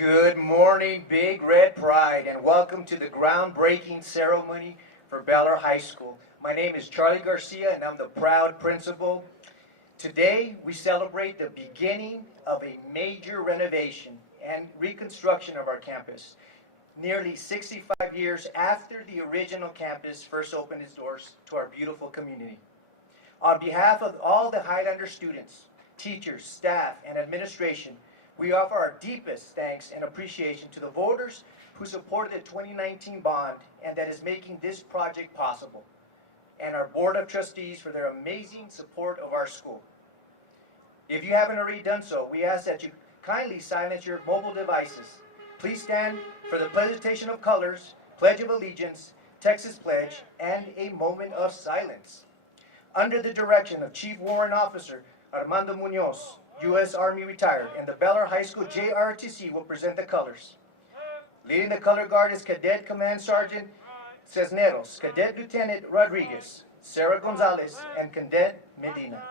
Good morning, Big Red Pride, and welcome to the groundbreaking ceremony for Beller High School. My name is Charlie Garcia, and I'm the proud principal. Today, we celebrate the beginning of a major renovation and reconstruction of our campus, nearly 65 years after the original campus first opened its doors to our beautiful community. On behalf of all the Highlander students, teachers, staff, and administration, we offer our deepest thanks and appreciation to the voters who supported the 2019 bond and that is making this project possible, and our Board of Trustees for their amazing support of our school. If you haven't already done so, we ask that you kindly silence your mobile devices. Please stand for the presentation of colors, Pledge of Allegiance, Texas Pledge, and a moment of silence. Under the direction of Chief Warrant Officer Armando Munoz, U.S. Army retired, and the Beller High School JRTC will present the colors. Leading the color guard is Cadet Command Sergeant Cisneros, Cadet Lieutenant Rodriguez, Sarah Gonzalez, and Cadet Medina.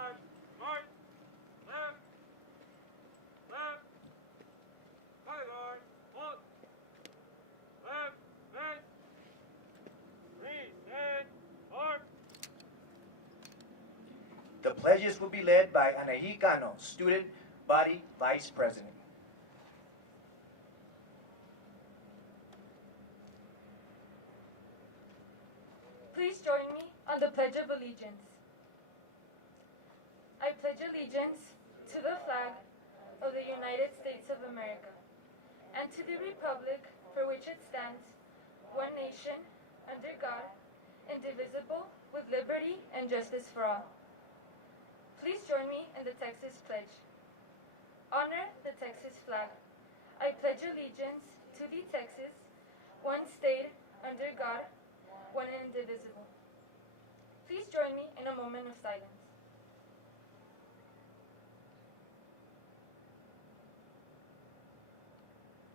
The pledges will be led by Anahi Cano, Student Body Vice President. Please join me on the Pledge of Allegiance. I pledge allegiance to the flag of the United States of America and to the republic for which it stands, one nation, under God, indivisible, with liberty and justice for all. Please join me in the Texas Pledge. Honor the Texas flag. I pledge allegiance to the Texas, one state, under God, one and indivisible. Please join me in a moment of silence.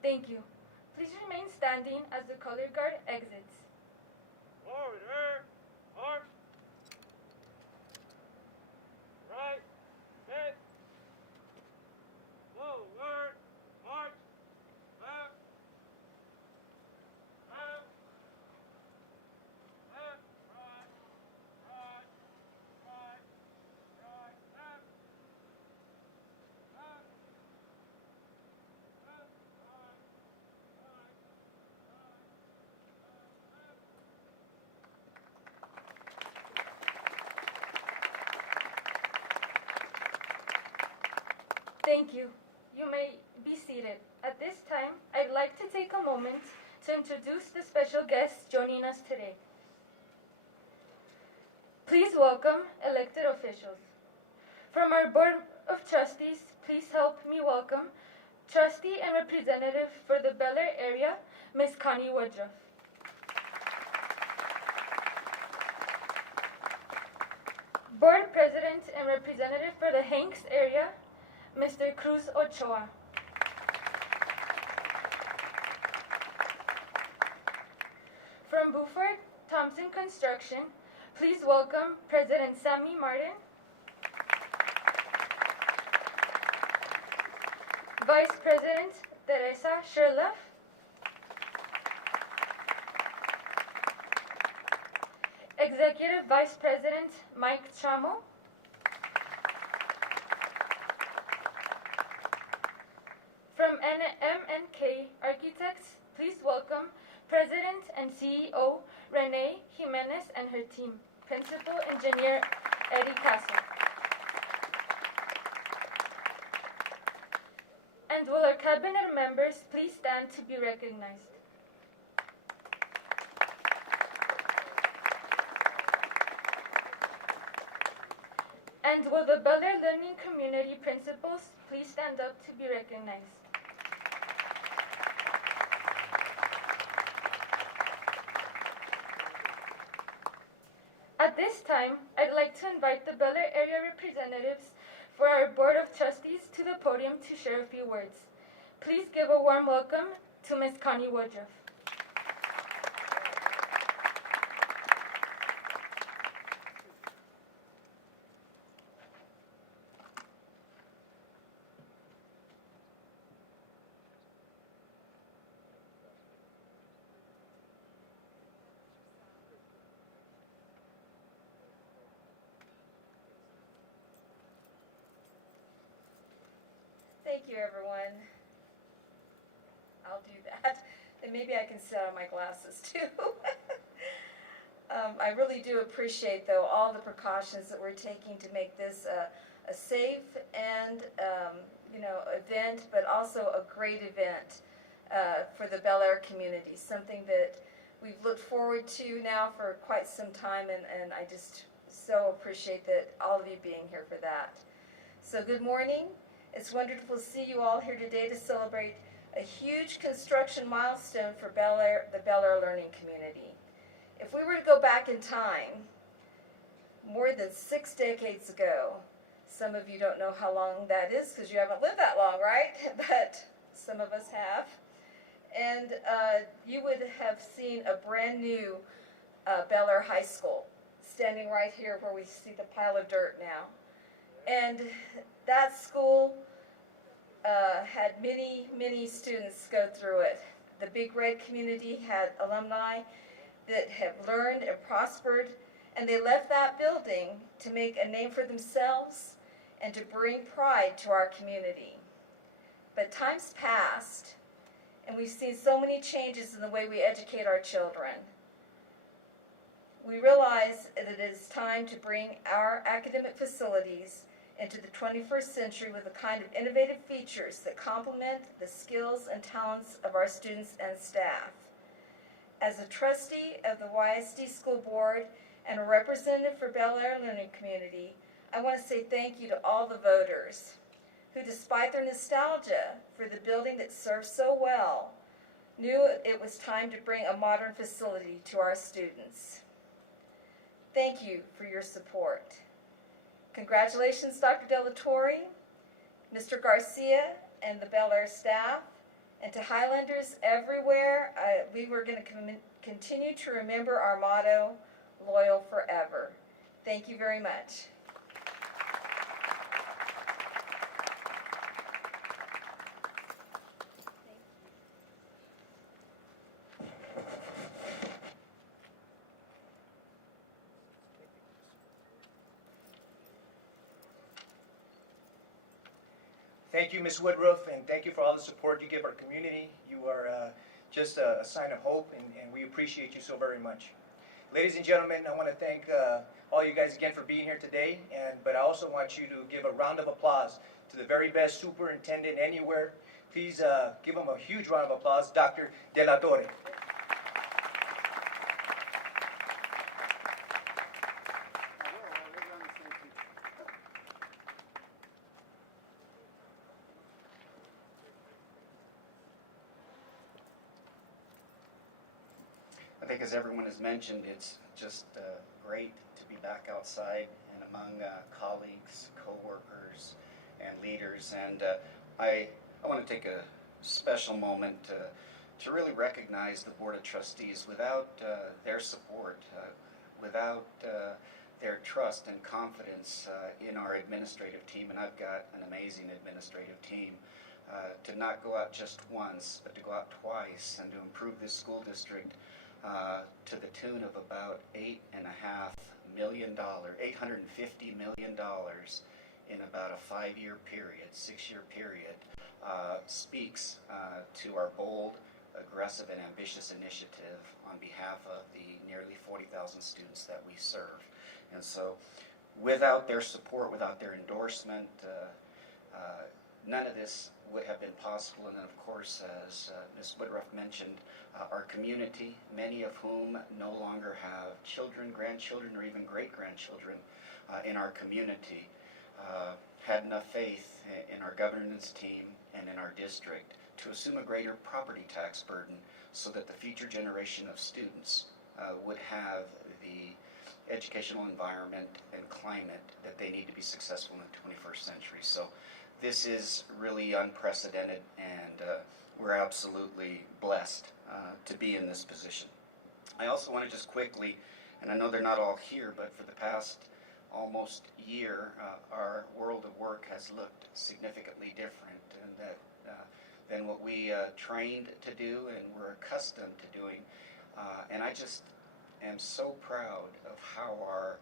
Thank you. Please remain standing as the color guard exits. Order! March! Right, set, forward, march, left, left, left, right, right, right, right, left, left, left, right, right, right, left. Thank you. You may be seated. At this time, I'd like to take a moment to introduce the special guests joining us today. Please welcome elected officials. From our Board of Trustees, please help me welcome Trustee and Representative for the Bel Air area, Ms. Connie Woodruff. Board President and Representative for the Hanks area, Mr. Cruz Ochoa. From Buford Thompson Construction, please welcome President Sammy Martin, Vice President Teresa Sherloff, Executive Vice President Mike Chamo, from M&K Architects, please welcome President and CEO Renee Jimenez and her team, Principal Engineer Eddie Castle. And will our cabinet members please stand to be recognized? And will the Bel Air Learning Community principals please stand up to be recognized? At this time, I'd like to invite the Bel Air area representatives for our Board of Trustees to the podium to share a few words. Please give a warm welcome to Ms. Connie Woodruff. Thank you, everyone. I'll do that. And maybe I can set on my glasses too. I really do appreciate, though, all the precautions that we're taking to make this a safe and event, but also a great event for the Bel Air community. Something that we've looked forward to now for quite some time, and I just so appreciate that all of you being here for that. So good morning. It's wonderful to see you all here today to celebrate a huge construction milestone for Bel Air, the Bel Air learning community. If we were to go back in time, more than 6 decades ago, some of you don't know how long that is because you haven't lived that long, right? But some of us have. And you would have seen a brand new Bel Air High School standing right here where we see the pile of dirt now. And that school had many, many students go through it. The Big Red community had alumni that have learned and prospered, and they left that building to make a name for themselves and to bring pride to our community. But time's passed, and we've seen so many changes in the way we educate our children. We realize that it is time to bring our academic facilities into the 21st century with the kind of innovative features that complement the skills and talents of our students and staff. As a trustee of the YISD School Board and a representative for Bel Air Learning Community, I want to say thank you to all the voters who, despite their nostalgia for the building that served so well, knew it was time to bring a modern facility to our students. Thank you for your support. Congratulations, Dr. De La Torre, Mr. Garcia, and the Bel Air staff. And to Highlanders everywhere, we were going to continue to remember our motto, loyal forever. Thank you very much. Thank you, Ms. Woodruff, and thank you for all the support you give our community. You are just a sign of hope, and we appreciate you so very much. Ladies and gentlemen, I want to thank all you guys again for being here today, but I also want you to give a round of applause to the very best superintendent anywhere. Please give him a huge round of applause, Dr. De La Torre. I think, as everyone has mentioned, it's just great to be back outside and among colleagues, co-workers, and leaders. And I want to take a special moment to really recognize the Board of Trustees. Without their support, without their trust and confidence in our administrative team, and I've got an amazing administrative team, to not go out just once, but to go out twice and to improve this school district to the tune of about $850 million in about a 5-year period, 6-year period, speaks to our bold, aggressive, and ambitious initiative on behalf of the nearly 40,000 students that we serve. And so, without their support, without their endorsement, none of this would have been possible. And then, of course, as Ms. Woodruff mentioned, our community, many of whom no longer have children, grandchildren, or even great-grandchildren in our community, had enough faith in our governance team and in our district to assume a greater property tax burden so that the future generation of students would have the educational environment and climate that they need to be successful in the 21st century. So this is really unprecedented, and we're absolutely blessed to be in this position. I also want to just quickly, and I know they're not all here, but for the past almost year, our world of work has looked significantly different, and that than what we trained to do and were accustomed to doing. And I just am so proud of how our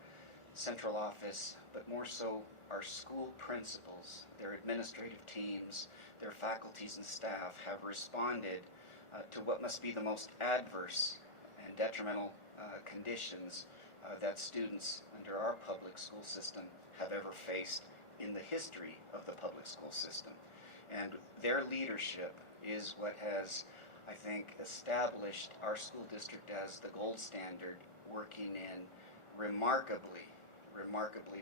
central office, but more so our school principals, their administrative teams, their faculties and staff have responded to what must be the most adverse and detrimental conditions that students under our public school system have ever faced in the history of the public school system. And their leadership is what has, I think, established our school district as the gold standard, working in remarkably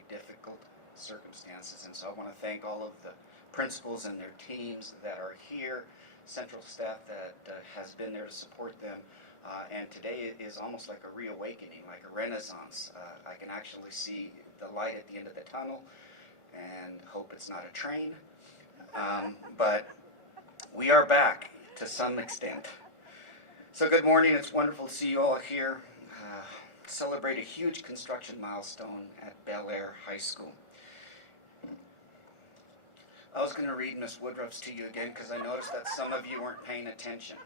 difficult circumstances. And so I want to thank all of the principals and their teams that are here, central staff that has been there to support them. And today is almost like a reawakening, like a renaissance. I can actually see the light at the end of the tunnel and hope it's not a train. But we are back to some extent. So good morning. It's wonderful to see you all here. Celebrate a huge construction milestone at Bel Air High School. I was going to read Miss Woodruff's to you again because I noticed that some of you weren't paying attention.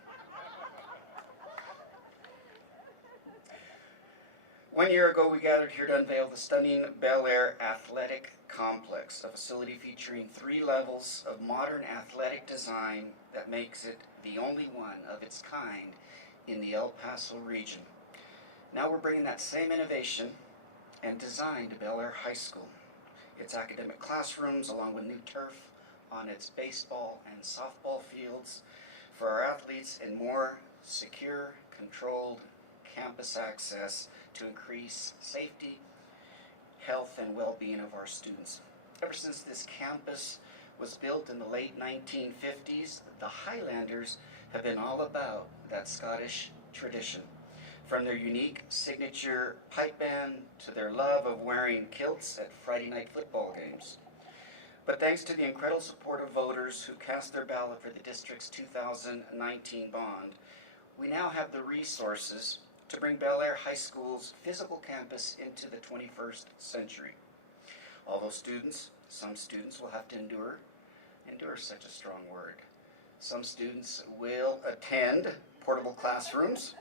1 year ago, we gathered here to unveil the stunning Bel Air Athletic Complex, a facility featuring 3 levels of modern athletic design that makes it the only one of its kind in the El Paso region. Now we're bringing that same innovation and design to Bel Air High School. Its academic classrooms, along with new turf on its baseball and softball fields for our athletes, and more secure, controlled campus access to increase safety, health, and well-being of our students. Ever since this campus was built in the late 1950s, the Highlanders have been all about that Scottish tradition. From their unique signature pipe band to their love of wearing kilts at Friday night football games. But thanks to the incredible support of voters who cast their ballot for the district's 2019 bond, we now have the resources to bring Bel Air High School's physical campus into the 21st century. Although some students will have to endure such a strong word. Some students will attend portable classrooms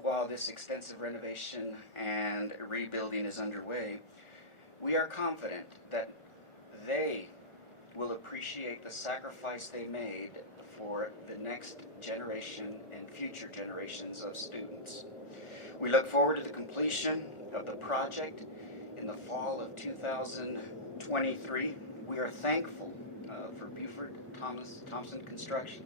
while this extensive renovation and rebuilding is underway. We are confident that they will appreciate the sacrifice they made for the next generation and future generations of students. We look forward to the completion of the project in the fall of 2023. We are thankful for Buford Thompson Construction,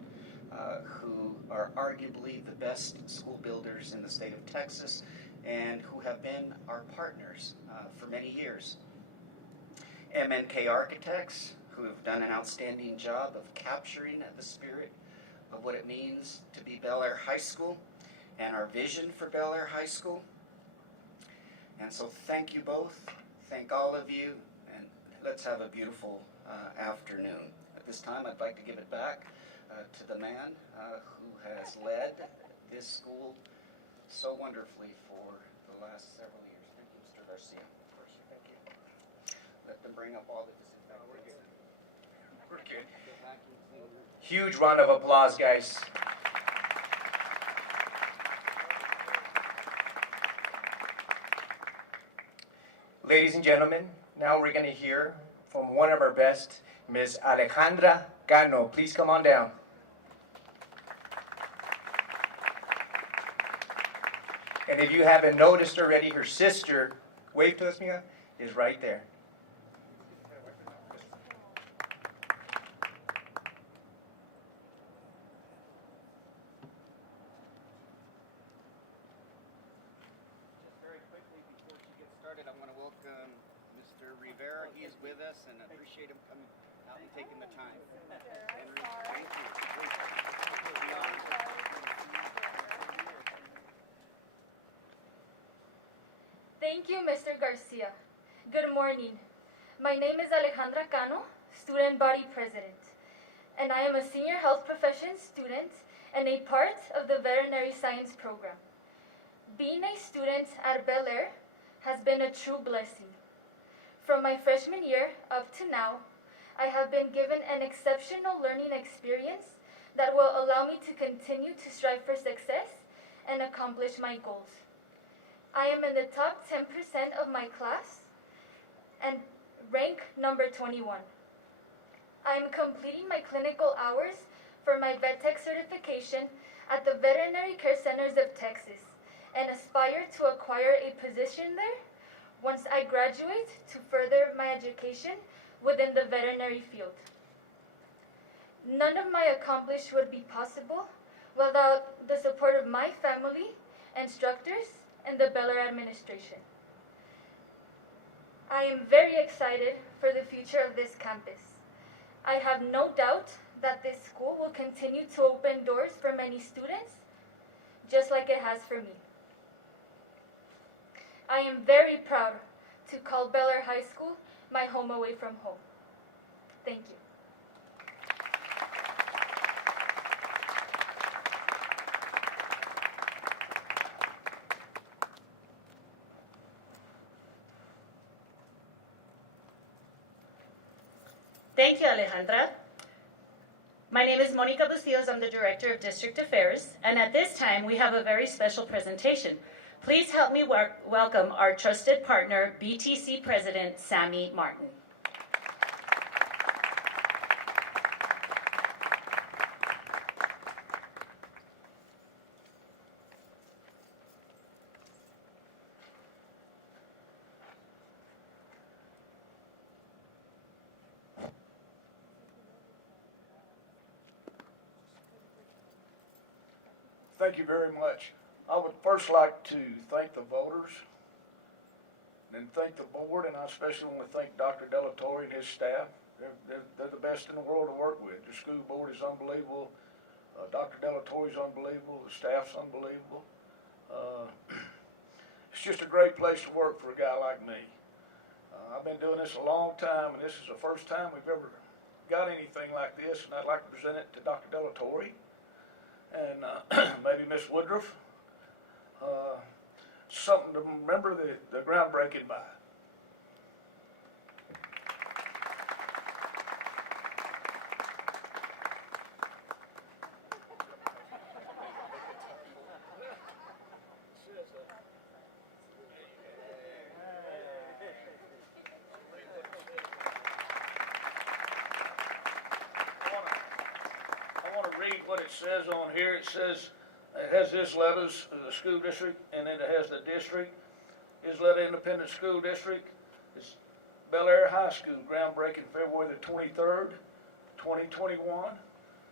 who are arguably the best school builders in the state of Texas and who have been our partners for many years. MNK Architects, who have done an outstanding job of capturing the spirit of what it means to be Bel Air High School and our vision for Bel Air High School. And so thank you both, thank all of you, and let's have a beautiful afternoon. At this time, I'd like to give it back to the man who has led this school so wonderfully for the last several years. Thank you, Mr. Garcia. Thank you. Let them bring up all the disinfectants. We're good. Huge round of applause, guys. Ladies and gentlemen, now we're going to hear from one of our best, Ms. Alejandra Cano. Please come on down. And if you haven't noticed already, her sister, wave to us, Mia, is right there. Just very quickly before she gets started, I want to welcome Mr. Rivera. He is with us and appreciate him coming out and taking the time. Henry, thank you. Thank you, Mr. Garcia. Good morning. My name is Alejandra Cano, Student Body President, and I am a senior health professions student and a part of the veterinary science program. Being a student at Bel Air has been a true blessing. From my freshman year up to now, I have been given an exceptional learning experience that will allow me to continue to strive for success and accomplish my goals. I am in the top 10% of my class and rank number 21. I am completing my clinical hours for my vet tech certification at the Veterinary Care Centers of Texas and aspire to acquire a position there once I graduate to further my education within the veterinary field. None of my accomplishments would be possible without the support of my family, instructors, and the Bel Air administration. I am very excited for the future of this campus. I have no doubt that this school will continue to open doors for many students, just like it has for me. I am very proud to call Bel Air High School my home away from home. Thank you. Thank you, Alejandra. My name is Monica Bustillos. I'm the Director of District Affairs, and at this time we have a very special presentation. Please help me welcome our trusted partner, BTC President Sammy Martin. Thank you very much. I would first like to thank the voters and thank the board, and I especially want to thank Dr. Delatorre and his staff. They're the best in the world to work with. The school board is unbelievable. Dr. Delatorre is unbelievable. The staff's unbelievable. It's just a great place to work for a guy like me. I've been doing this a long time, and this is the first time we've ever got anything like this, and I'd like to present it to Dr. Delatorre and maybe Miss Woodruff. Something to remember the groundbreaking by. I want to read what it says on here. It says, it has Ysleta's, the school district, and then it has the district. Ysleta Independent School District. It's Bel Air High School, groundbreaking February the 23rd, 2021.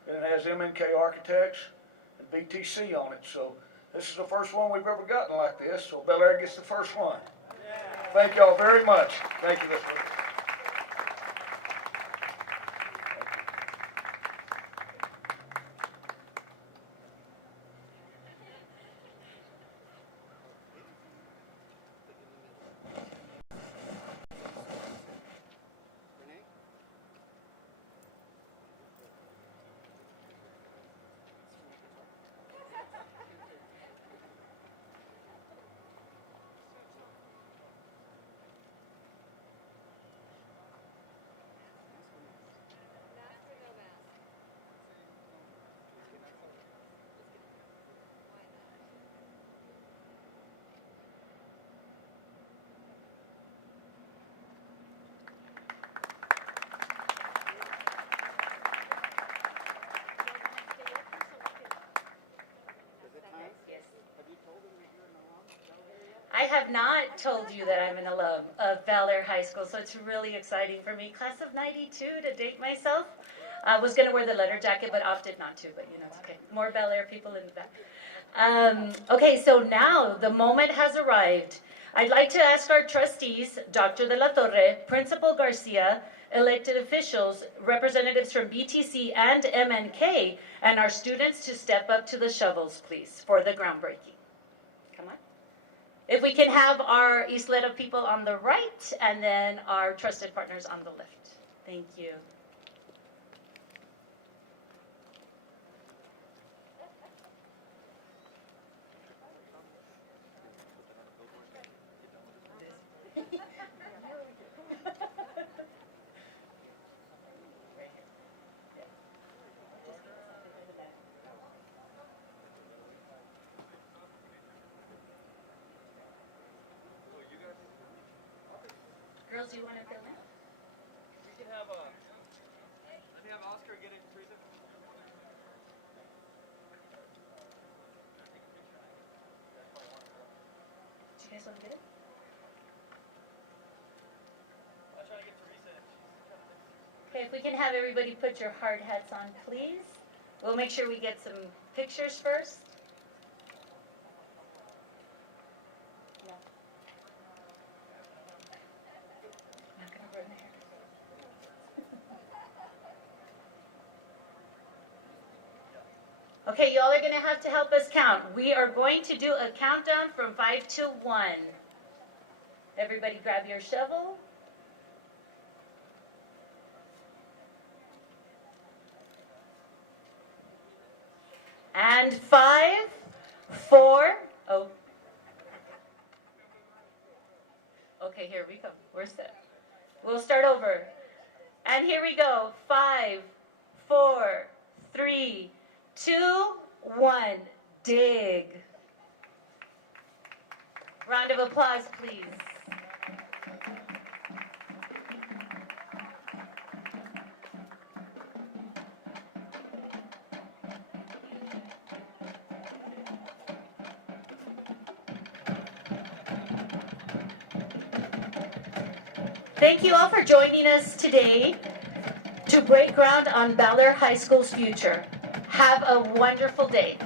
And it has MNK Architects and BTC on it. So this is the first one we've ever gotten like this, so Bel Air gets the first one. Thank y'all very much. Thank you, Ms. Woodruff. I have not told you that I'm an alum of Bel Air High School, so it's really exciting for me. Class of 92 to date myself. I was going to wear the letter jacket, but opted not to, but you know, it's okay. More Bel Air people in the back. Okay, so now the moment has arrived. I'd like to ask our trustees, Dr. De La Torre, Principal Garcia, elected officials, representatives from BTC and MNK, and our students to step up to the shovels, please, for the groundbreaking. Come on. If we can have our Ysleta people on the right and then our trusted partners on the left. Thank you. Girls, do you want to fill in? if we can have everybody put your hard hats on, please. We'll make sure we get some pictures first. Okay, y'all are going to help us count. We are going to do a countdown from 5 to 1. Everybody grab your shovel. And 5, 4, oh. Okay, here we go. We're set. We'll start over. And here we go. 5, 4, 3, 2, 1. Dig. Round of applause, please. Thank you all for joining us today to break ground on Bel Air High School's future. Have a wonderful day.